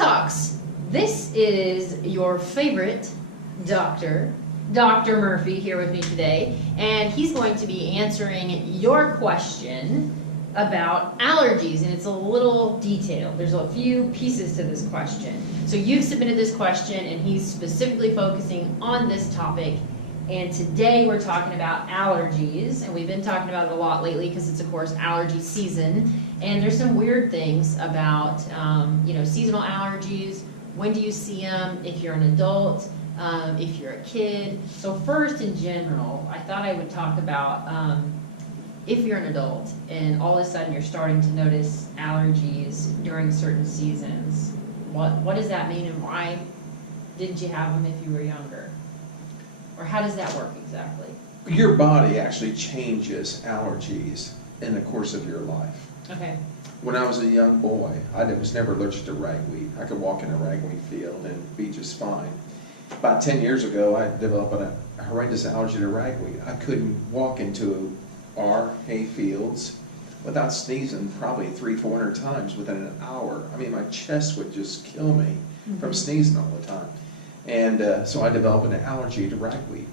Talks. This is your favorite doctor, Dr. Murphy, here with me today, and he's going to be answering your question about allergies, and it's a little detailed. There's a few pieces to this question. So you've submitted this question, and he's specifically focusing on this topic, and today we're talking about allergies, and we've been talking about it a lot lately because it's, of course, allergy season, and there's some weird things about, seasonal allergies. When do you see them? If you're an adult, if you're a kid. So first, in general, I thought I would talk about if you're an adult and all of a sudden you're starting to notice allergies during certain seasons. What does that mean, and why didn't you have them if you were younger? Or how does that work exactly? Your body actually changes allergies in the course of your life. Okay. When I was a young boy, I was never allergic to ragweed. I could walk in a ragweed field and be just fine. About 10 years ago, I developed a horrendous allergy to ragweed. I couldn't walk into our hay fields without sneezing probably 300-400 times within an hour. I mean, my chest would just kill me from sneezing all the time. And so I developed an allergy to ragweed.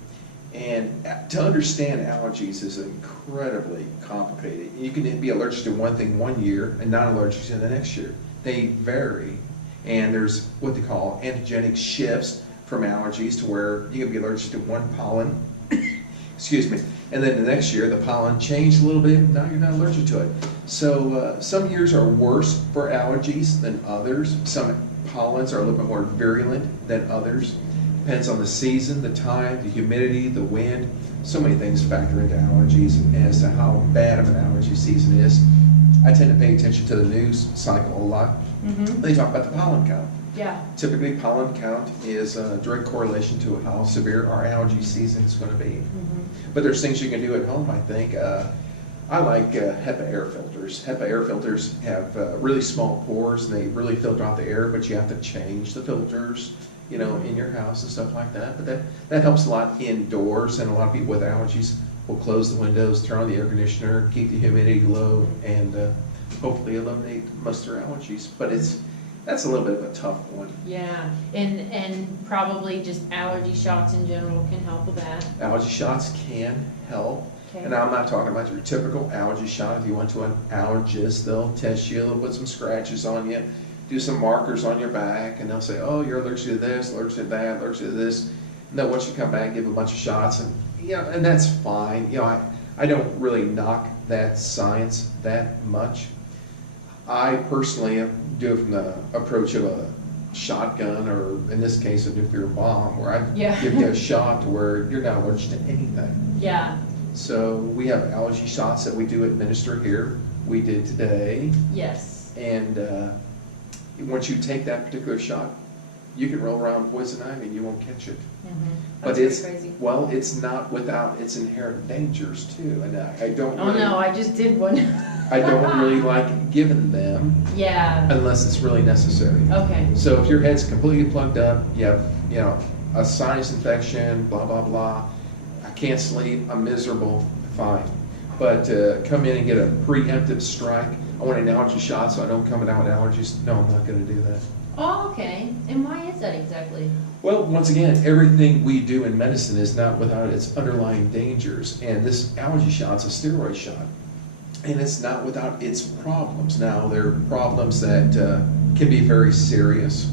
And to understand allergies is incredibly complicated. You can be allergic to one thing one year and not allergic to the next year. They vary. And there's what they call antigenic shifts from allergies to where you can be allergic to one pollen, excuse me, and then the next year the pollen changed a little bit, now you're not allergic to it. So some years are worse for allergies than others. Some pollens are a little bit more virulent than others. Depends on the season, the time, the humidity, the wind. So many things factor into allergies as to how bad of an allergy season is. I tend to pay attention to the news cycle a lot. They talk about the pollen count. Yeah. Typically, pollen count is a direct correlation to how severe our allergy season is going to be. But there's things you can do at home, I think. I like HEPA air filters. HEPA air filters have really small pores, and they really filter out the air, but you have to change the filters, in your house and stuff like that. But that helps a lot indoors, and a lot of people with allergies will close the windows, turn on the air conditioner, keep the humidity low, and hopefully eliminate most of their allergies. But that's a little bit of a tough one. Yeah, and probably just allergy shots in general can help with that. Allergy shots can help. Okay. And I'm not talking about your typical allergy shot. If you went to an allergist, they'll test you, they'll put some scratches on you, do some markers on your back, and they'll say, oh, you're allergic to this, allergic to that, allergic to this. And then once you come back, give a bunch of shots, and and that's fine. I don't really knock that science that much. I personally do it from the approach of a shotgun, or in this case, a nuclear bomb, where I give you a shot to where you're not allergic to anything. Yeah. So we have allergy shots that we do administer here. We did today. Yes. And once you take that particular shot, you can roll around poison ivy and you won't catch it. That's but it's crazy. Well, it's not without its inherent dangers too. And I don't. Oh no, I just did one. I don't really like giving them. Yeah. Unless it's really necessary. Okay. So if your head's completely plugged up, you have a sinus infection, blah blah blah. I can't sleep. I'm miserable. Fine. But come in and get a preemptive strike. I want an allergy shot so I don't come down with allergies. No, I'm not going to do that. Oh, okay. And why is that exactly? Well, once again, everything we do in medicine is not without its underlying dangers. And this allergy shot's a steroid shot. And it's not without its problems. Now, there are problems that can be very serious,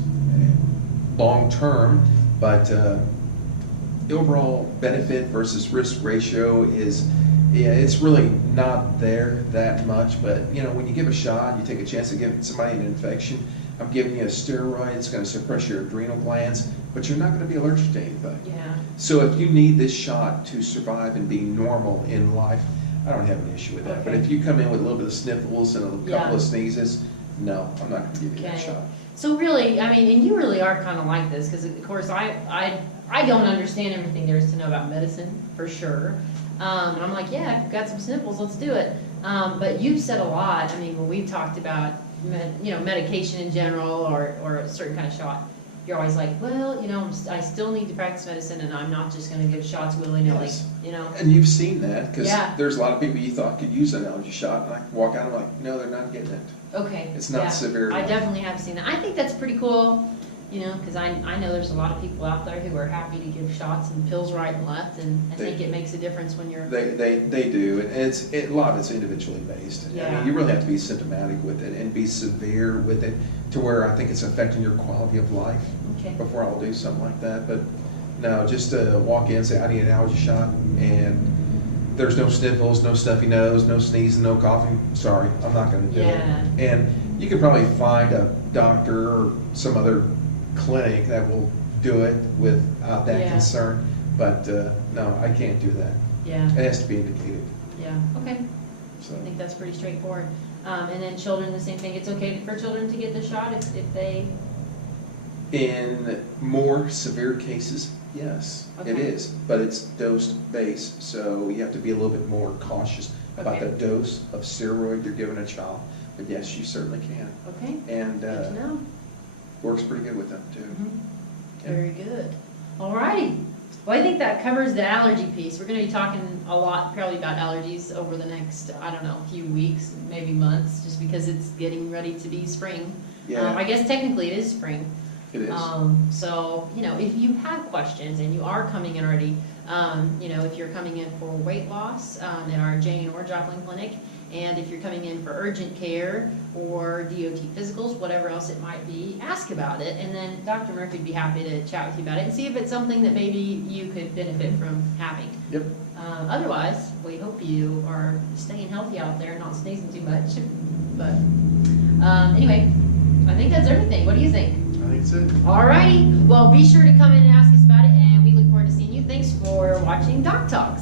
long term, but the overall benefit versus risk ratio is, it's really not there that much. But when you give a shot, you take a chance of giving somebody an infection. I'm giving you a steroid, it's going to suppress your adrenal glands, but you're not going to be allergic to anything. Yeah. So if you need this shot to survive and be normal in life, I don't have an issue with that. Okay. But if you come in with a little bit of sniffles and a couple of sneezes, no, I'm not going to give you that shot. So really, and you really are kind of like this, because of course I don't understand everything there is to know about medicine, for sure. And I'm like, yeah, if you've got some sniffles, let's do it. But you've said a lot, when we've talked about medication in general or a certain kind of shot, you're always like, well, I still need to practice medicine, and I'm not just gonna give shots willy-nilly, Yes. you know? And you've seen that, because Yeah. there's a lot of people you thought could use an allergy shot, and I walk out, I'm like, no, they're not getting it. Okay. It's not yeah. severe I enough. definitely have seen that. I think that's pretty cool, because I know there's a lot of people out there who are happy to give shots and pills right and left, and I think it makes a difference when you're... They do, and a lot of it's individually based. I Yeah. mean, you really have to be symptomatic with it and be severe with it to where I think it's affecting your quality of life Okay. before I'll do something like that. But no, just to walk in and say, I need an allergy shot, and there's no sniffles, no stuffy nose, no sneezing, no coughing, sorry, I'm not gonna do Yeah. it. And you can probably find a doctor or some other clinic that will do it without that Yeah. concern, but no, I can't do that. Yeah, It has to be indicated. yeah, okay. So I think that's pretty straightforward. And then children, the same thing. It's okay for children to get the shot if they... in more severe cases, yes, it Okay. is, but it's dose-based, so you have to be a little bit more cautious about Okay. the dose of steroid you're giving a child. But yes, you certainly can, Okay, and good to know. works pretty good with them too. Mhm. Yeah. Very good. All righty. Well, I think that covers the allergy piece. We're going to be talking a lot probably about allergies over the next, I don't know, few weeks, maybe months, just because it's getting ready to be spring. Yeah, I guess technically it is spring. it is. So, if you have questions and you are coming in already, if you're coming in for weight loss in our Jane or Joplin Clinic, and if you're coming in for urgent care or DOT physicals, whatever else it might be, ask about it. And then Dr. Murphy would be happy to chat with you about it and see if it's something that maybe you could benefit from having. Yep. Otherwise, we hope you are staying healthy out there, not sneezing too much. But anyway, I think that's everything. What do you think? I think that's it. Alrighty, well, be sure to come in and ask us about it, and we look forward to seeing you. Thanks for watching Doc Talk.